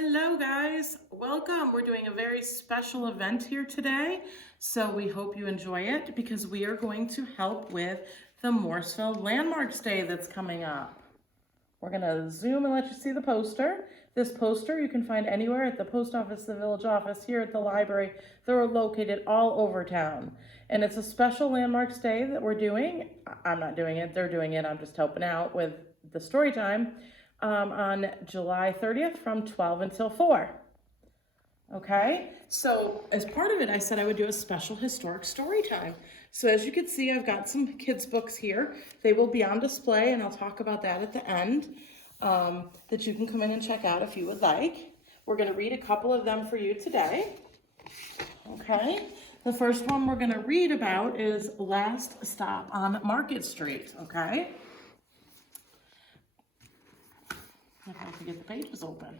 Hello guys, welcome. We're doing a very special event here today, so we hope you enjoy it because we are going to help with the Morrisville Landmarks Day that's coming up. We're gonna zoom and let you see the poster. This poster you can find anywhere at the post office, the village office, here at the library. They're located all over town. And it's a special Landmarks Day that we're doing. I'm not doing it, they're doing it. I'm just helping out with the story time on July 30th from 12 until 4. Okay, so as part of it, I said I would do a special historic story time. So as you can see, I've got some kids' books here. They will be on display, and I'll talk about that at the end, that you can come in and check out if you would like. We're going to read a couple of them for you today. Okay, the first one we're going to read about is Last Stop on Market Street. Okay, I have to get the pages open.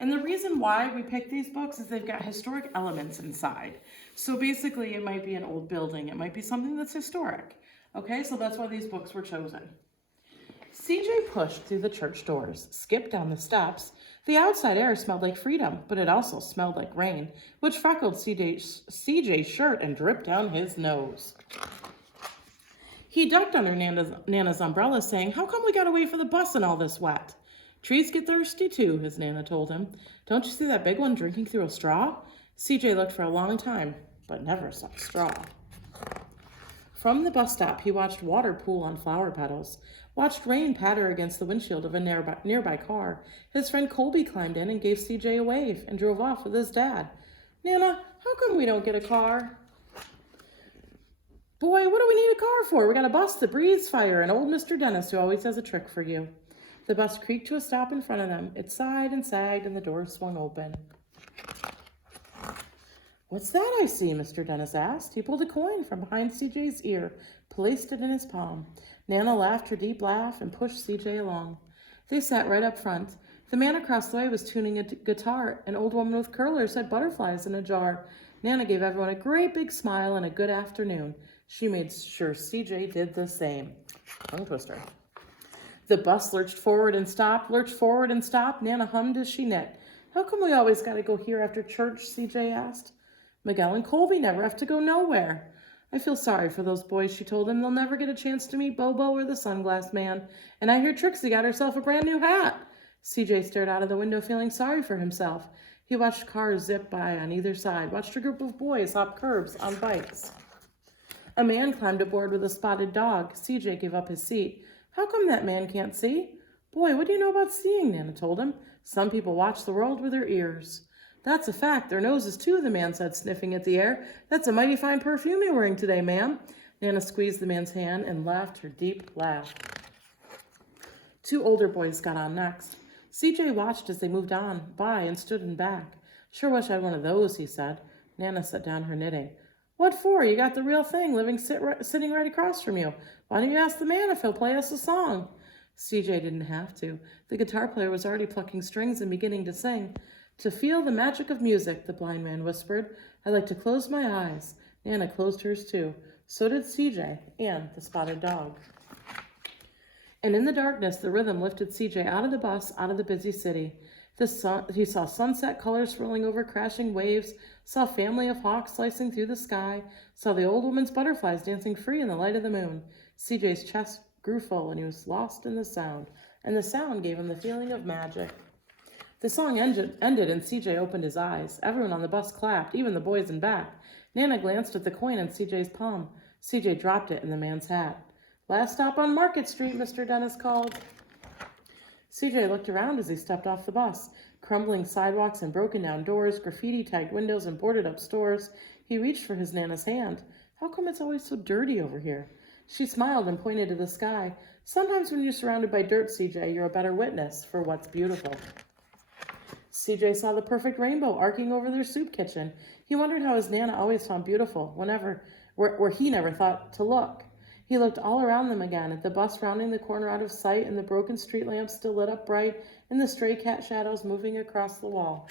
And the reason why we pick these books is they've got historic elements inside. So basically it might be an old building. It might be something that's historic. Okay, so that's why these books were chosen. CJ pushed through the church doors, skipped down the steps. The outside air smelled like freedom, but it also smelled like rain, which freckled CJ's shirt and dripped down his nose. He ducked under Nana's umbrella, saying, "How come we gotta wait for the bus in all this wet?" "Trees get thirsty too," his Nana told him. "Don't you see that big one drinking through a straw?" CJ looked for a long time, but never saw a straw. From the bus stop, he watched water pool on flower petals, watched rain patter against the windshield of a nearby car. His friend Colby climbed in and gave CJ a wave and drove off with his dad. "Nana, how come we don't get a car?" "Boy, what do we need a car for? We got a bus that breathes fire and old Mr. Dennis who always has a trick for you." The bus creaked to a stop in front of them. It sighed and sagged, and the doors swung open. "What's that I see?" Mr. Dennis asked. He pulled a coin from behind CJ's ear, placed it in his palm. Nana laughed her deep laugh and pushed CJ along. They sat right up front. The man across the way was tuning a guitar. An old woman with curlers had butterflies in a jar. Nana gave everyone a great big smile and a good afternoon. She made sure CJ did the same. Tongue twister. The bus lurched forward and stopped, Nana hummed as she knit. "How come we always got to go here after church?" CJ asked. "Miguel and Colby never have to go nowhere." "I feel sorry for those boys," she told him. "They'll never get a chance to meet Bobo or the Sunglass Man. And I hear Trixie got herself a brand new hat." CJ stared out of the window, feeling sorry for himself. He watched cars zip by on either side, watched a group of boys hop curbs on bikes. A man climbed aboard with a spotted dog. CJ gave up his seat. "How come that man can't see?" "Boy, what do you know about seeing?" Nana told him. "Some people watch the world with their ears." "That's a fact. Their noses, too," the man said, sniffing at the air. "That's a mighty fine perfume you're wearing today, ma'am." Nana squeezed the man's hand and laughed her deep laugh. Two older boys got on next. CJ watched as they moved on by and stood in back. "Sure wish I had one of those," he said. Nana set down her knitting. "What for? You got the real thing sitting right across from you. Why don't you ask the man if he'll play us a song?" CJ didn't have to. The guitar player was already plucking strings and beginning to sing. "To feel the magic of music," the blind man whispered. "I like to close my eyes." Nana closed hers too. So did CJ and the spotted dog. And in the darkness, the rhythm lifted CJ out of the bus, out of the busy city. He saw sunset colors swirling over crashing waves, saw a family of hawks slicing through the sky, saw the old woman's butterflies dancing free in the light of the moon. CJ's chest grew full, and he was lost in the sound, and the sound gave him the feeling of magic. The song ended, and CJ opened his eyes. Everyone on the bus clapped, even the boys in back. Nana glanced at the coin in CJ's palm. CJ dropped it in the man's hat. "Last stop on Market Street," Mr. Dennis called. CJ looked around as he stepped off the bus. Crumbling sidewalks and broken down doors, graffiti-tagged windows and boarded-up stores. He reached for his Nana's hand. "How come it's always so dirty over here?" She smiled and pointed to the sky. "Sometimes when you're surrounded by dirt, CJ, you're a better witness for what's beautiful." CJ saw the perfect rainbow arcing over their soup kitchen. He wondered how his Nana always found beautiful, where he never thought to look. He looked all around them again, at the bus rounding the corner out of sight, and the broken street lamps still lit up bright, and the stray cat shadows moving across the wall.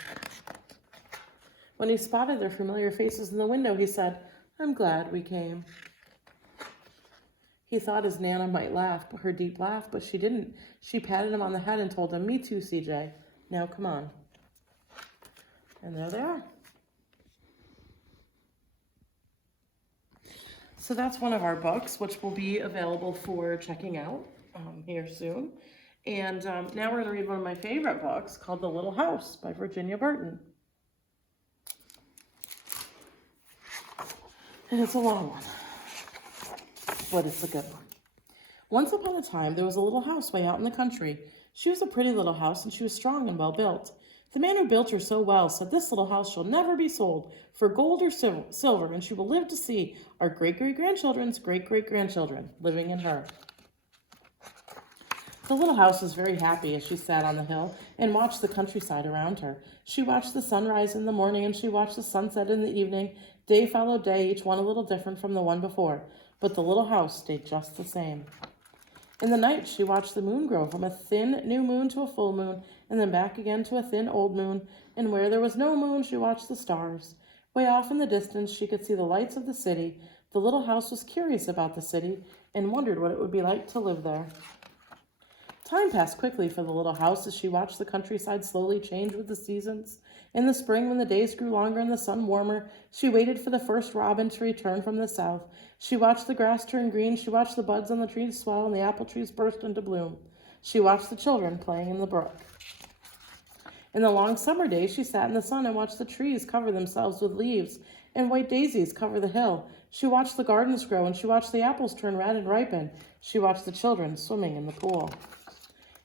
When he spotted their familiar faces in the window, he said, "I'm glad we came." He thought his Nana might laugh, her deep laugh, but she didn't. She patted him on the head and told him, "Me too, CJ. Now come on." And there they are. So that's one of our books, which will be available for checking out here soon. And now we're going to read one of my favorite books called The Little House by Virginia Burton. And it's a long one, but it's a good one. Once upon a time, there was a little house way out in the country. She was a pretty little house, and she was strong and well built. The man who built her so well said, "This little house shall never be sold for gold or silver, and she will live to see our great-great-grandchildren's great-great-grandchildren living in her." The little house was very happy as she sat on the hill and watched the countryside around her. She watched the sun rise in the morning, and she watched the sunset in the evening. Day followed day, each one a little different from the one before, but the little house stayed just the same. In the night, she watched the moon grow from a thin new moon to a full moon, and then back again to a thin old moon, and where there was no moon, she watched the stars. Way off in the distance, she could see the lights of the city. The little house was curious about the city and wondered what it would be like to live there. Time passed quickly for the little house as she watched the countryside slowly change with the seasons. In the spring, when the days grew longer and the sun warmer, she waited for the first robin to return from the south. She watched the grass turn green, she watched the buds on the trees swell and the apple trees burst into bloom. She watched the children playing in the brook. In the long summer days, she sat in the sun and watched the trees cover themselves with leaves and white daisies cover the hill. She watched the gardens grow, and she watched the apples turn red and ripen. She watched the children swimming in the pool.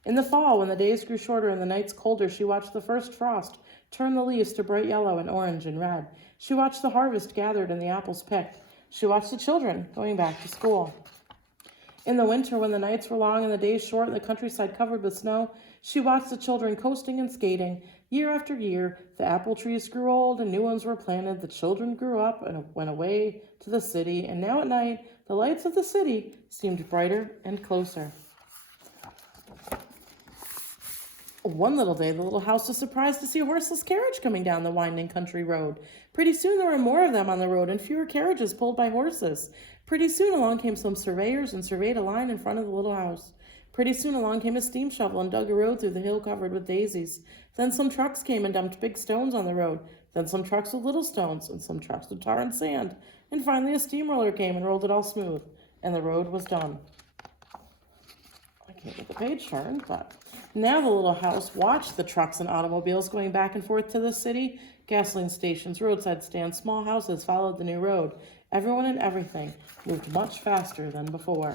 In the fall, when the days grew shorter and the nights colder, she watched the first frost turn the leaves to bright yellow and orange and red. She watched the harvest gathered and the apples picked. She watched the children going back to school. In the winter, when the nights were long and the days short and the countryside covered with snow, she watched the children coasting and skating. Year after year, the apple trees grew old and new ones were planted. The children grew up and went away to the city, and now at night, the lights of the city seemed brighter and closer. One little day, the little house was surprised to see a horseless carriage coming down the winding country road. Pretty soon there were more of them on the road and fewer carriages pulled by horses. Pretty soon along came some surveyors and surveyed a line in front of the little house. Pretty soon along came a steam shovel and dug a road through the hill covered with daisies. Then some trucks came and dumped big stones on the road. Then some trucks with little stones, and some trucks with tar and sand. And finally a steamroller came and rolled it all smooth, and the road was done. I can't get the page turned, but now the little house watched the trucks and automobiles going back and forth to the city. Gasoline stations, roadside stands, small houses followed the new road. Everyone and everything moved much faster than before.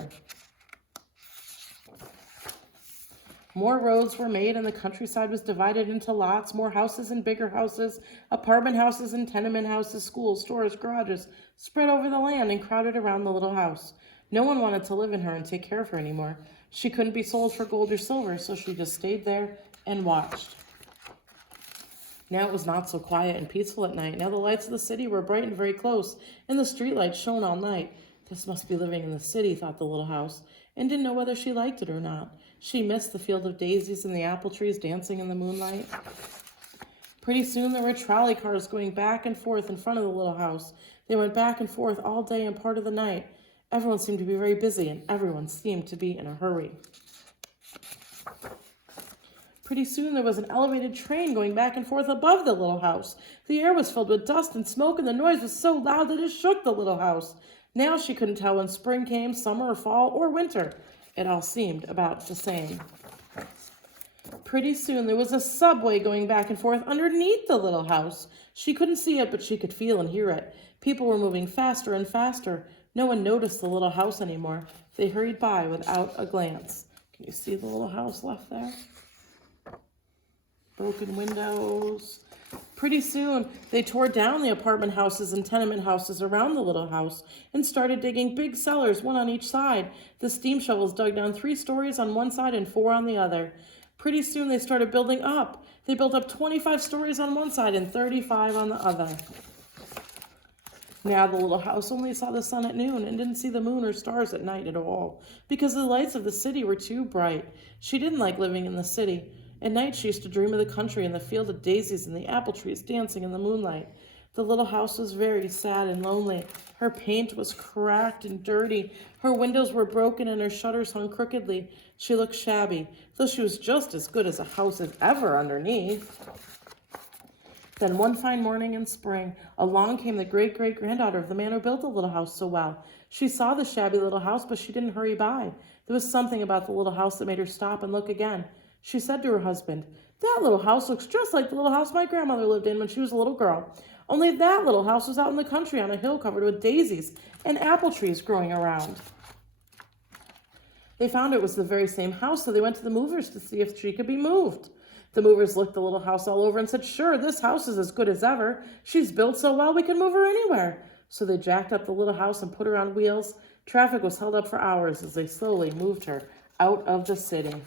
More roads were made and the countryside was divided into lots, more houses and bigger houses, apartment houses and tenement houses, schools, stores, garages, spread over the land and crowded around the little house. No one wanted to live in her and take care of her anymore. She couldn't be sold for gold or silver, so she just stayed there and watched. Now it was not so quiet and peaceful at night. Now the lights of the city were bright and very close, and the streetlights shone all night. This must be living in the city, thought the little house, and didn't know whether she liked it or not. She missed the field of daisies and the apple trees dancing in the moonlight. Pretty soon there were trolley cars going back and forth in front of the little house. They went back and forth all day and part of the night. Everyone seemed to be very busy, and everyone seemed to be in a hurry. Pretty soon there was an elevated train going back and forth above the little house. The air was filled with dust and smoke, and the noise was so loud that it shook the little house. Now she couldn't tell when spring came, summer or fall or winter. It all seemed about the same. Pretty soon there was a subway going back and forth underneath the little house. She couldn't see it, but she could feel and hear it. People were moving faster and faster. No one noticed the little house anymore. They hurried by without a glance. Can you see the little house left there? Broken windows. Pretty soon, they tore down the apartment houses and tenement houses around the little house and started digging big cellars, one on each side. The steam shovels dug down 3 stories on one side and 4 on the other. Pretty soon, they started building up. They built up 25 stories on one side and 35 on the other. Now the little house only saw the sun at noon and didn't see the moon or stars at night at all, because the lights of the city were too bright. She didn't like living in the city. At night she used to dream of the country and the field of daisies and the apple trees dancing in the moonlight. The little house was very sad and lonely. Her paint was cracked and dirty. Her windows were broken and her shutters hung crookedly. She looked shabby, though she was just as good as a house as ever underneath. Then one fine morning in spring, along came the great-great-granddaughter of the man who built the little house so well. She saw the shabby little house, but she didn't hurry by. There was something about the little house that made her stop and look again. She said to her husband, "That little house looks just like the little house my grandmother lived in when she was a little girl. Only that little house was out in the country on a hill covered with daisies and apple trees growing around." They found it was the very same house, so they went to the movers to see if she could be moved. The movers looked the little house all over and said, "Sure, this house is as good as ever. She's built so well we can move her anywhere." So they jacked up the little house and put her on wheels. Traffic was held up for hours as they slowly moved her out of the city.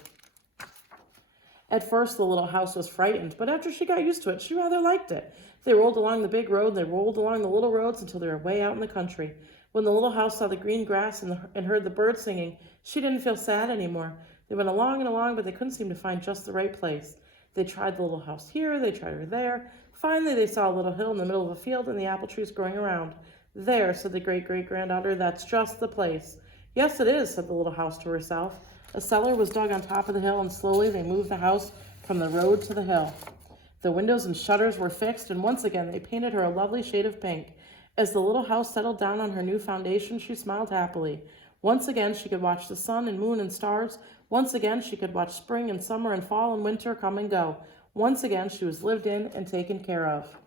At first, the little house was frightened, but after she got used to it, she rather liked it. They rolled along the big road, and they rolled along the little roads until they were way out in the country. When the little house saw the green grass and heard the birds singing, she didn't feel sad anymore. They went along and along, but they couldn't seem to find just the right place. They tried the little house here, they tried her there. Finally, they saw a little hill in the middle of a field and the apple trees growing around. "There," said the great-great-granddaughter, "that's just the place." "Yes, it is," said the little house to herself. A cellar was dug on top of the hill, and slowly they moved the house from the road to the hill. The windows and shutters were fixed, and once again they painted her a lovely shade of pink. As the little house settled down on her new foundation, she smiled happily. Once again she could watch the sun and moon and stars. Once again she could watch spring and summer and fall and winter come and go. Once again she was lived in and taken care of.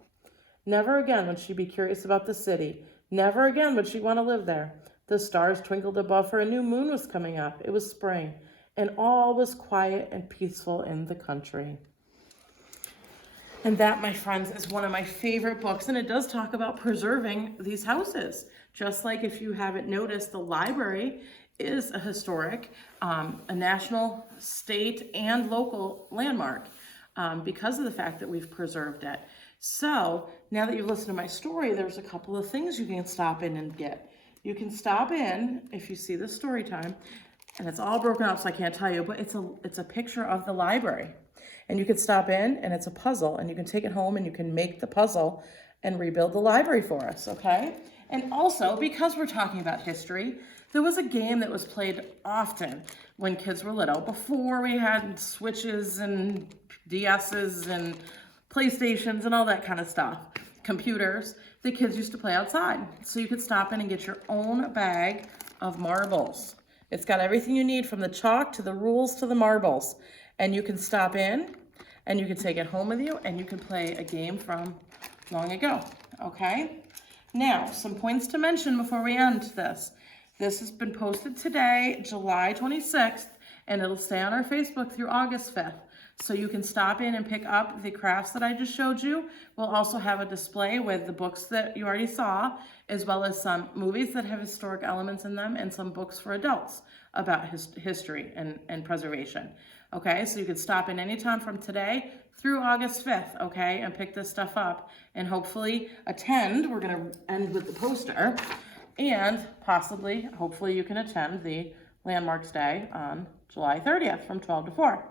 Never again would she be curious about the city. Never again would she want to live there. The stars twinkled above her. A new moon was coming up. It was spring, and all was quiet and peaceful in the country. And that, my friends, is one of my favorite books, and it does talk about preserving these houses. Just like, if you haven't noticed, the library is a historic, a national, state, and local landmark because of the fact that we've preserved it. So now that you've listened to my story, there's a couple of things you can stop in and get. You can stop in, if you see the story time, and it's all broken up so I can't tell you, but it's a picture of the library. And you can stop in, and it's a puzzle, and you can take it home and you can make the puzzle and rebuild the library for us, okay? And also, because we're talking about history, there was a game that was played often when kids were little, before we had Switches and DS's and PlayStations and all that kind of stuff, computers. The kids used to play outside. So you could stop in and get your own bag of marbles. It's got everything you need, from the chalk to the rules to the marbles. And you can stop in and you can take it home with you and you can play a game from long ago, okay? Now, some points to mention before we end this. This has been posted today, July 26th, and it'll stay on our Facebook through August 5th. So you can stop in and pick up the crafts that I just showed you. We'll also have a display with the books that you already saw, as well as some movies that have historic elements in them and some books for adults about history and preservation. Okay, so you can stop in anytime from today through August 5th, okay, and pick this stuff up and hopefully attend. We're going to end with the poster, and possibly, hopefully you can attend the Landmarks Day on July 30th from 12 to 4.